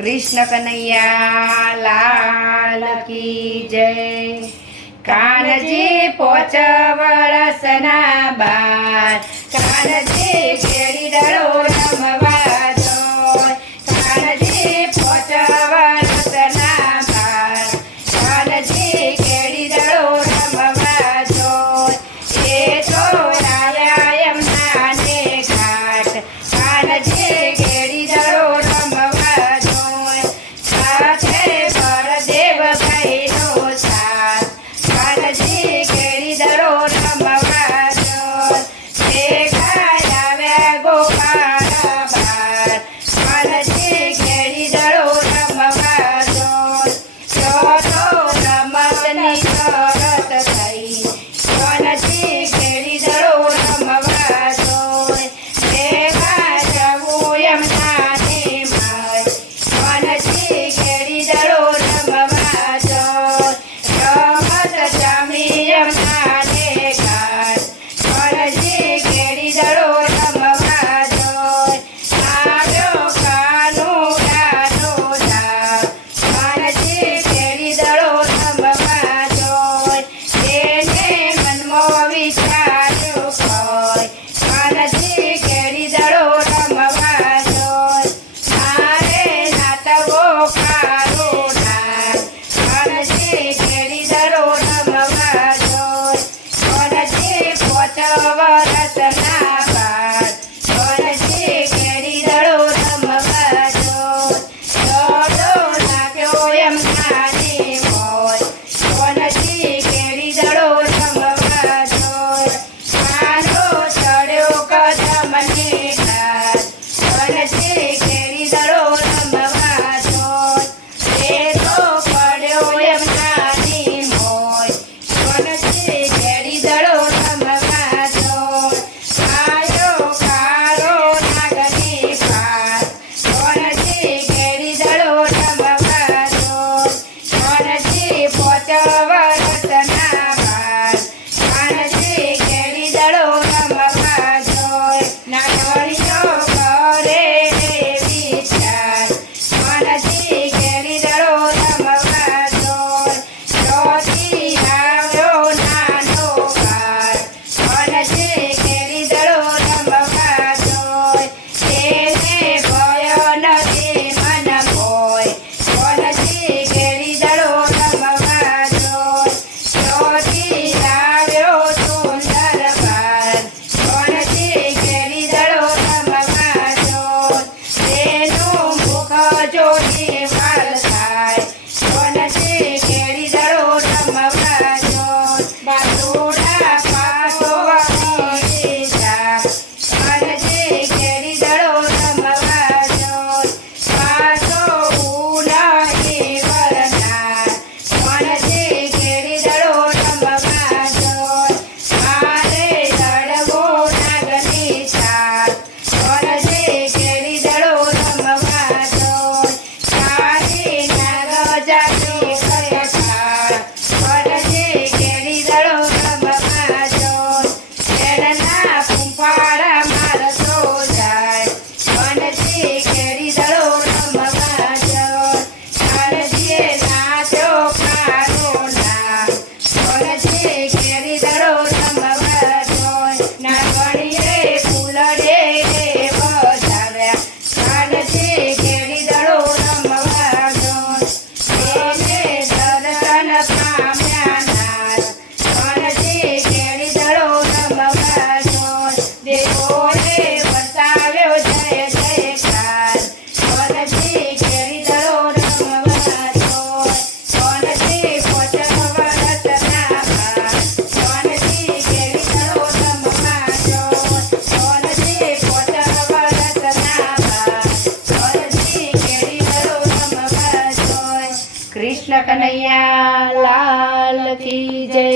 कृष्ण कन्हैया लाल की जय। कानजी 5 वर्षना बाद कानजी केड़ी दड़ो रमवा जोय। कानजी 5 वर्षना बाद कानजी केड़ी दड़ो रमवा जोय। ए तो राया यमुना ने घाट कानजी केड़ी दड़ो रमवा जोय। साथे बलदेव भैरो साथ कानजी केड़ी दड़ो रमवा जोय। भेगा आव्या गोपाल बार कानजी केड़ी दड़ो रमवा जोय। चौथो रमतनी शरत थई कानजी केड़ी दड़ो रमवा जोय। भेगा जवो यमुना ने माय कानजी केड़ी दड़ो रमवा जोय। रमत जामी यमुना ने घाट कानजी केड़ी दड़ो रमवा जोय। આવ્યો કાનુડાનો જાપ કાનજી કેડી દડો રમવા જોય। એને મનમાં વિચાર્યું હોય કાનજી કેડી દડો રમવા જોય। મારે નાતવો કાનુડા કાનજી કેડી દડો રમવા જોય। કાનજી 5 વર્ષના બાદ કાનજી કેડી દડો રમવા જોય। દડો નાખ્યો યમુનાની મોય કાનજી કેડી દડો રમવા જોય। કાનો ચડ્યો કદમની ઘાટ કાનજી કેડી દડો રમવા જોય। એ તો પડ્યો યમુનાની મોય કાનજી કેડી દડો રમવા જોય। આયો કાળો નાગની પાર કાનજી કેડી દડો રમવા જોય। કાનજી 5 વર્ષના બાદ કાનજી કેડી દડો રમવા જોય। નાનીઓ કરે વિચાર કાનજી કેડી દડો રમવા જોય। ચોથી આવ્યો નાનો ભાર કાનજી કેડી દડો રમવા જોય। એને ભય નથી મન મોય કાનજી કેડી દડો રમવા જોય। ચોથી આવ્યો સુંદર ભાર કાનજી કેડી દડો રમવા જોય। તેનું મુખ જોઈ વાલ થાય કાનજી કેડી દડો રમવા જોય। બાંધુડા પાસો વાળી જાપ કાનજી કેડી દડો રમવા જોય। પાસો ઉનાળી વરનાર કાનજી કેડી દડો રમવા જોય। મારે દડવો નાગની સાથ કાનજી કેડી દડો રમવા જોય। કાળી નાગ જાતિ કયકાર કાનજી કેડી દડો રમવા જોય। શેરના ફૂંફાડા મારતો જાય કાનજી કેડી દડો રમવા જોય। કાનજીએ નાચ્યો કાળો નાગ કાનજી કેડી દડો રમવા જોય। નાગણીએ ફૂલડે બજાવ્યા કાનજી કેડી દડો રમવા જોય। એને દર્શન પામ્યા નાથ કાનજી કેડી દડો રમવા જોય। દેવોએ બતાવ્યો જય જયકાર કાનજી કેડી દડો રમવા જોય। કાનજી 5 વર્ષના બાદ કાનજી કેડી દડો રમવા જોય। કાનજી 5 વર્ષના બાદ કાનજી કેડી દડો રમવા જોય। કૃષ્ણ કન્હૈયા લાલ કી જય।